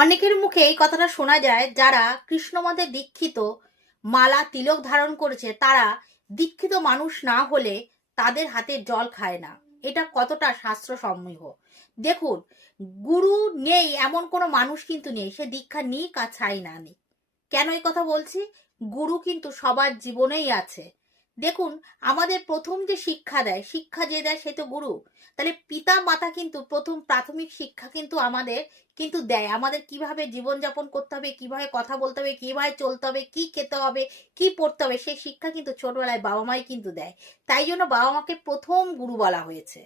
অনেকের মুখে এই কথাটা শোনা যায়, যারা কৃষ্ণমতে দীক্ষিত, মালা তিলক ধারণ করেছে, তারা দীক্ষিত মানুষ না হলে তাদের হাতে জল খায় না। এটা কতটা শাস্ত্রসম্মত? দেখুন, গুরু নেই এমন কোনো মানুষ কিন্তু নেই, সে দীক্ষা নিক আর ছাই না নিক। কেন এই কথা বলছি? গুরু কিন্তু সবার জীবনেই আছে। দেখুন, আমাদের প্রথম যে শিক্ষা দেয়, শিক্ষা যে দেয় সে তো গুরু। তাহলে পিতা মাতা কিন্তু প্রথম প্রাথমিক শিক্ষা কিন্তু আমাদের কিন্তু দেয়, আমাদের কিভাবে জীবনযাপন করতে হবে, কিভাবে কথা বলতে হবে, কিভাবে চলতে হবে, কি খেতে হবে, কি পড়তে হবে, সেই শিক্ষা কিন্তু ছোটবেলায় বাবা মাই কিন্তু দেয়। তাই জন্য বাবা মাকে প্রথম গুরু বলা হয়েছে।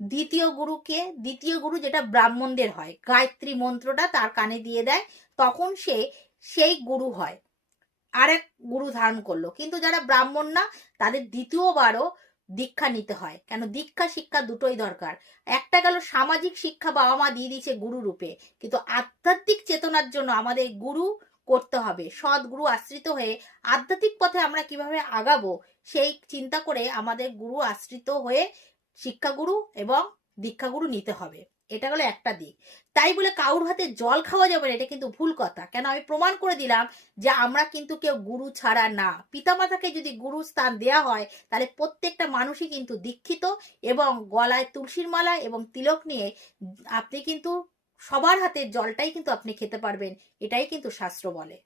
দ্বিতীয় গুরু যেটা ব্রাহ্মণদের হয়, গায়ত্রী মন্ত্রটা তার কানে দিয়ে দেয়, তখন সে সেই গুরু হয়, আরেক গুরু ধারণ করলো। কিন্তু যারা ব্রাহ্মণ না, তাদের দ্বিতীয়বারও দীক্ষা নিতে হয়। কেন? দীক্ষা শিক্ষা দুটোই দরকার। একটা গেল সামাজিক শিক্ষা, বাবা মা দিয়ে দিয়েছে গুরু রূপে, কিন্তু আধ্যাত্মিক চেতনার জন্য আমাদের গুরু করতে হবে। সৎ গুরু আশ্রিত হয়ে আধ্যাত্মিক পথে আমরা কিভাবে আগাবো, সেই চিন্তা করে আমাদের গুরু আশ্রিত হয়ে শিক্ষাগুরু এবং দীক্ষাগুরু নিতে হবে। এটা হলো একটা দিক। তাই বলে কারুর হাতে জল খাওয়া যাবে না, এটা কিন্তু ভুল কথা। কেন? আমি প্রমাণ করে দিলাম যে আমরা কিন্তু কেউ গুরু ছাড়া না। পিতামাতাকে যদি গুরু স্থান দেয়া হয়, তাহলে প্রত্যেকটা মানুষই কিন্তু দীক্ষিত, এবং গলায় তুলসীর মালা এবং তিলক নিয়ে আপনি কিন্তু সবার হাতে জলটাই কিন্তু আপনি খেতে পারবেন। এটাই কিন্তু শাস্ত্র বলে।